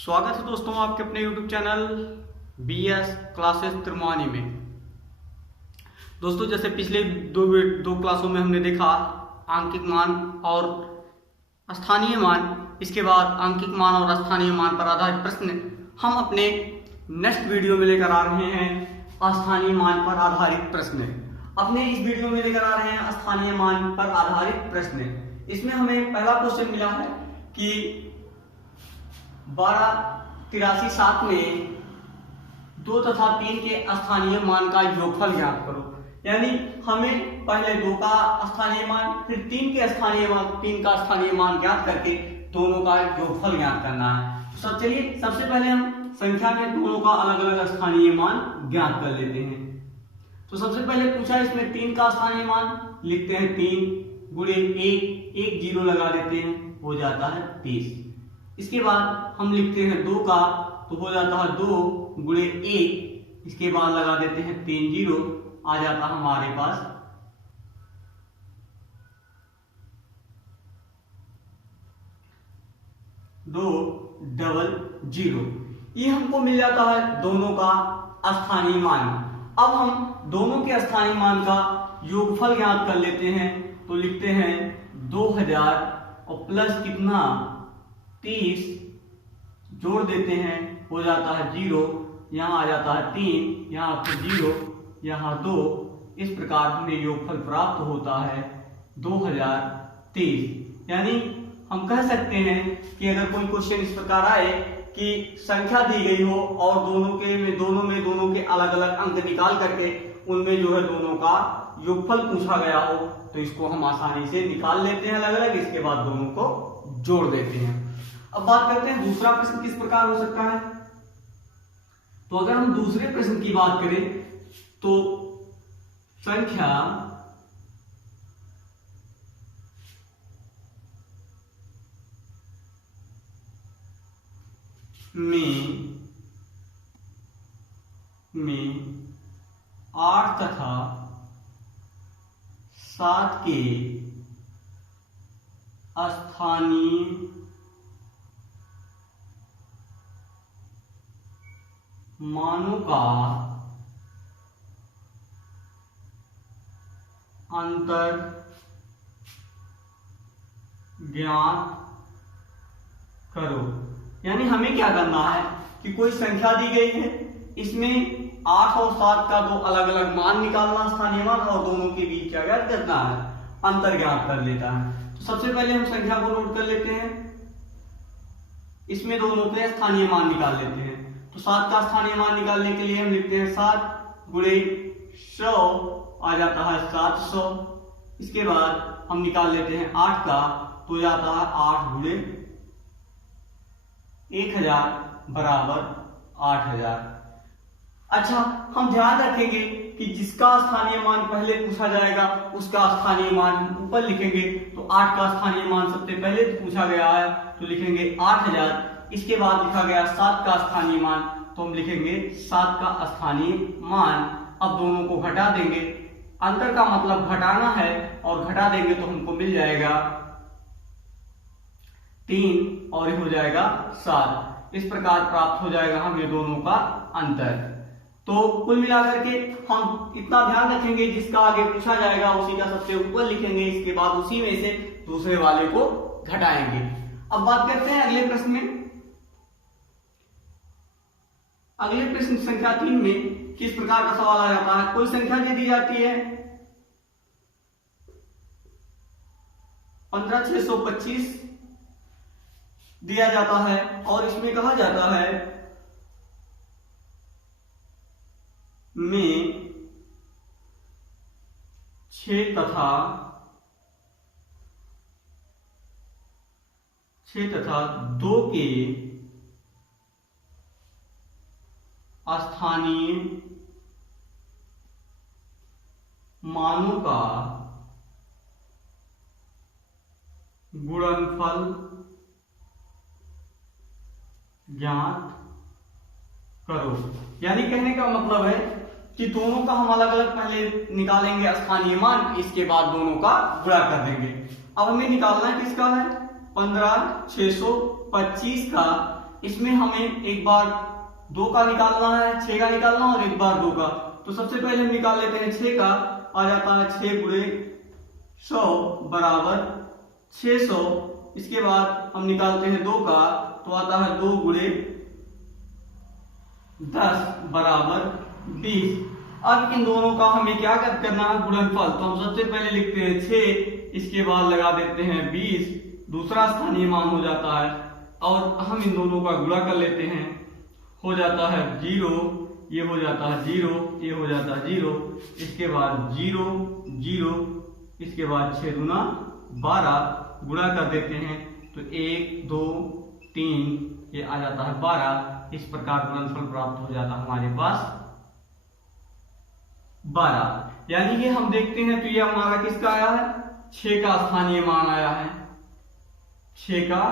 स्वागत है दोस्तों आपके अपने YouTube चैनल BS क्लासेस त्रिमानी में। दोस्तों जैसे पिछले दो क्लासों में हमने देखा आंकिक मान और स्थानीय मान, इसके बाद आंकिक मान और स्थानीय मान पर आधारित प्रश्न हम अपने नेक्स्ट वीडियो में लेकर आ रहे हैं स्थानीय मान पर आधारित प्रश्न। अपने इस वीडियो में लेकर आ रहे हैं स्थानीय मान पर आधारित प्रश्न। इसमें हमें पहला क्वेश्चन मिला है कि 1283 में 2 तथा 3 के स्थानीय मान का योगफल ज्ञात करो। यानी हमें पहले 2 का स्थानीय मान फिर 3 के स्थानीय मान, 3 का स्थानीय मान ज्ञात करके दोनों का योगफल ज्ञात करना है। तो चलिए सबसे पहले हम संख्या में दोनों का अलग अलग स्थानीय मान ज्ञात कर लेते हैं। तो सबसे पहले पूछा इसमें 3 का स्थानीय मान, लिखते हैं 3 गुणे 1 0 लगा देते हैं, हो जाता है 30। इसके बाद हम लिखते हैं 2 का, तो हो जाता है 2 गुणे 1, इसके बाद लगा देते हैं 3 0, आ जाता है हमारे पास 2 0। ये हमको मिल जाता है दोनों का स्थानीय मान। अब हम दोनों के स्थानीय मान का योगफल ज्ञात कर लेते हैं। तो लिखते हैं 2000 और प्लस कितना 30 जोड़ देते हैं, हो जाता है 0, यहाँ आ जाता है 3, यहाँ पर 0, यहाँ 2। इस प्रकार हमें योगफल प्राप्त होता है 2030। यानी हम कह सकते हैं कि अगर कोई क्वेश्चन इस प्रकार आए कि संख्या दी गई हो और दोनों के अलग अलग अंक निकाल करके उनमें जो है दोनों का योगफल पूछा गया हो, तो इसको हम आसानी से निकाल लेते हैं अलग अलग, इसके बाद दोनों को जोड़ देते हैं। अब बात करते हैं दूसरा प्रश्न किस प्रकार हो सकता है। तो अगर हम दूसरे प्रश्न की बात करें तो संख्या में 8 तथा 7 के स्थानीय मानों का अंतर ज्ञात करो। यानी हमें क्या करना है कि कोई संख्या दी गई है, इसमें 8 और 7 का दो अलग अलग मान निकालना स्थानीय मान, और दोनों के बीच क्या ज्ञात करना है, अंतर ज्ञात कर लेता है। तो सबसे पहले हम संख्या को नोट कर लेते हैं, इसमें दोनों के स्थानीय मान निकाल लेते हैं। तो 7 का स्थानीय मान निकालने के लिए हम लिखते हैं 7 गुणे 100, आ जाता है 700। इसके बाद हम निकाल लेते हैं 8 का, तो जाता है 8 गुणे 1000 बराबर 8000। अच्छा, हम ध्यान रखेंगे कि जिसका स्थानीय मान पहले पूछा जाएगा उसका स्थानीय मान हम ऊपर लिखेंगे। तो 8 का स्थानीय मान सबसे पहले पूछा गया है, तो लिखेंगे 8000। इसके बाद लिखा गया 7 का स्थानीय मान, तो हम लिखेंगे 7 का स्थानीय मान। अब दोनों को घटा देंगे, अंतर का मतलब घटाना है, और घटा देंगे तो हमको मिल जाएगा 3 और ये हो जाएगा 7। इस प्रकार प्राप्त हो जाएगा हमें दोनों का अंतर। तो कुल मिलाकर के हम इतना ध्यान रखेंगे, जिसका आगे पूछा जाएगा उसी का सबसे ऊपर लिखेंगे, इसके बाद उसी में से दूसरे वाले को घटाएंगे। अब बात करते हैं अगले प्रश्न में। अगले प्रश्न संख्या 3 में किस प्रकार का सवाल आ जाता है। कोई संख्या दी जाती है 15625 दिया जाता है, और इसमें कहा जाता है में 6 तथा 2 के स्थानीय मानों का गुणनफल ज्ञात करो। यानी कहने का मतलब है कि दोनों का हम अलग अलग पहले निकालेंगे स्थानीय मान, इसके बाद दोनों का गुणा कर देंगे। अब हमें निकालना किसका है 15625 का, इसमें हमें एक बार 2 का निकालना है, 6 का निकालना और एक बार 2 का। तो सबसे पहले हम निकाल लेते हैं 6 का। आ जाता है 6 गुणे 100 बराबर 600। इसके बाद हम निकालते हैं 2 का, तो आता है 2 गुणे 10 बराबर 20। अब इन दोनों का हमें क्या करना है, गुणनफल। तो हम सबसे पहले लिखते हैं 6, इसके बाद लगा देते हैं 20, दूसरा स्थानीय मान हो जाता है, और हम इन दोनों का गुणा कर लेते हैं। हो जाता है 0, ये हो जाता है 0, ये हो जाता है 0, इसके बाद 0 0, इसके बाद 6 दूना 12, गुणा कर देते हैं तो 1 2 3, ये आ जाता है 12। इस प्रकार गुणनफल प्राप्त हो जाता है हमारे पास 12। यानी कि हम देखते हैं तो ये हमारा किसका आया है, 6 का स्थानीय मान आया है, 6 का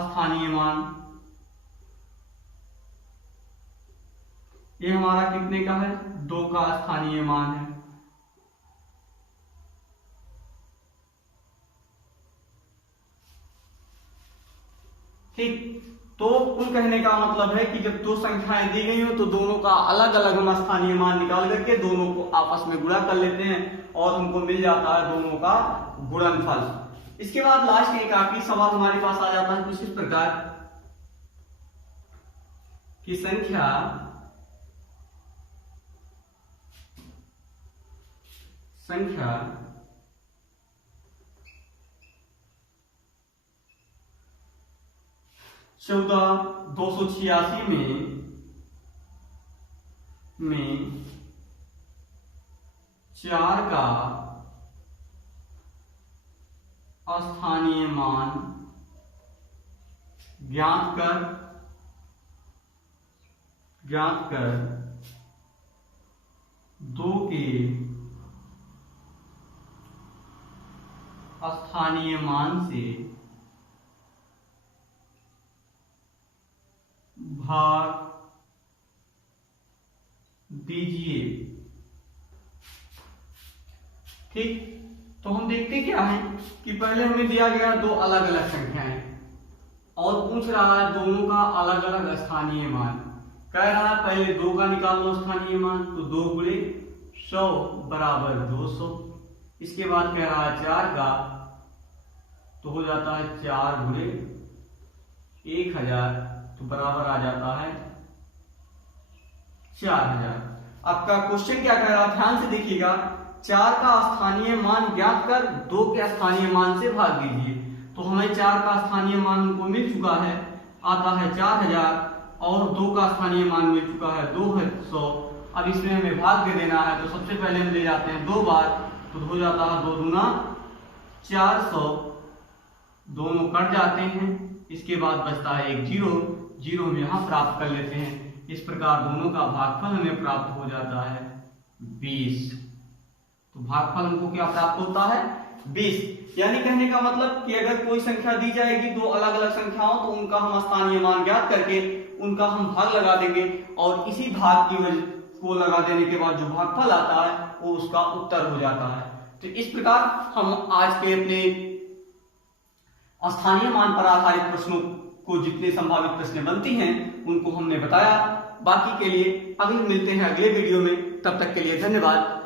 स्थानीय मान। ये हमारा कितने का है, 2 का स्थानीय मान है। ठीक, तो कुल कहने का मतलब है कि जब 2 संख्याएं दी गई हो तो दोनों का अलग अलग हम स्थानीय मान निकाल करके दोनों को आपस में गुणा कर लेते हैं और हमको मिल जाता है दोनों का गुणनफल। इसके बाद लास्ट एक आखिरी सवाल हमारे पास आ जाता है कुछ इस प्रकार की, संख्या 14,286 में 4 का स्थानीय मान ज्ञात कर 2 के स्थानीय मान से भाग दीजिए। ठीक, तो हम देखते क्या है कि पहले हमें दिया गया 2 अलग अलग संख्याएं और पूछ रहा है दोनों का अलग अलग स्थानीय मान। कह रहा है पहले 2 का निकाल लो स्थानीय मान, तो 2 गुणे 100 बराबर 200। इसके बाद कह रहा है 4 का, तो हो जाता है 4 गुणे 1000, तो बराबर आ जाता है 4000। आपका क्वेश्चन क्या कह रहा है, ध्यान से देखिएगा, 4 का स्थानीय मान ज्ञात कर 2 के स्थानीय मान से भाग दीजिए। तो हमें 4 का स्थानीय मान हमको मिल चुका है, आता है 4000, और 2 का स्थानीय मान मिल चुका है 200। अब इसमें हमें भाग दे देना है, तो सबसे पहले हम ले जाते हैं 2 बार, तो हो जाता है 2 दूना 400, दोनों कट जाते हैं। इसके बाद बचता है एक 0 हम यहाँ प्राप्त कर लेते हैं। इस प्रकार दोनों का भागफल हमें प्राप्त हो जाता है 20। तो भागफल हमको क्या प्राप्त होता है, 20। यानी कहने का मतलब कि अगर कोई संख्या दी जाएगी 2 अलग अलग संख्याओं, तो उनका हम स्थानीय मान ज्ञात करके उनका हम भाग लगा देंगे, और इसी भाग की वजह को लगा देने के बाद जो भागफल आता है वो उसका उत्तर हो जाता है। तो इस प्रकार हम आज के अपने स्थानीय मान पर आधारित प्रश्नों को जितने संभावित प्रश्न बनती हैं उनको हमने बताया। बाकी के लिए अगले मिलते हैं अगले वीडियो में, तब तक के लिए धन्यवाद।